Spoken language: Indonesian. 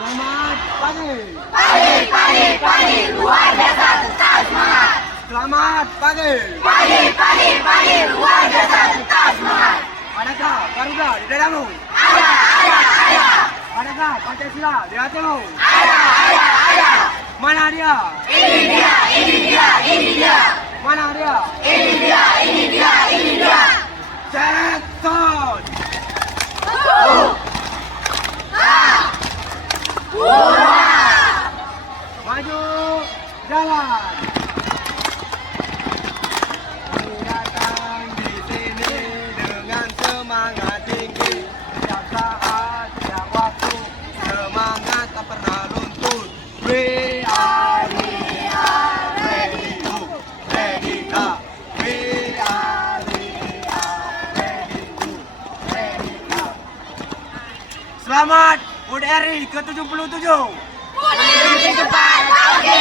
Selamat pagi. Pagi, luar biasa tetap semangat. Selamat pagi. Pagi, luar biasa tetap semangat. Adakah Garuda di dadamu? Ada. Adakah Pancasila di hatimu? Ada. Mana dia? Ini dia. Mana dia? Ini dia. Jackson. Maju jalan. Kami datang di sini dengan semangat tinggi. Setiap saat, setiap waktu, semangat tak pernah luntur. We are ready to, ready up. We are ready to, ready up. Selamat HUT RI ke-77. Lebih cepat, oke,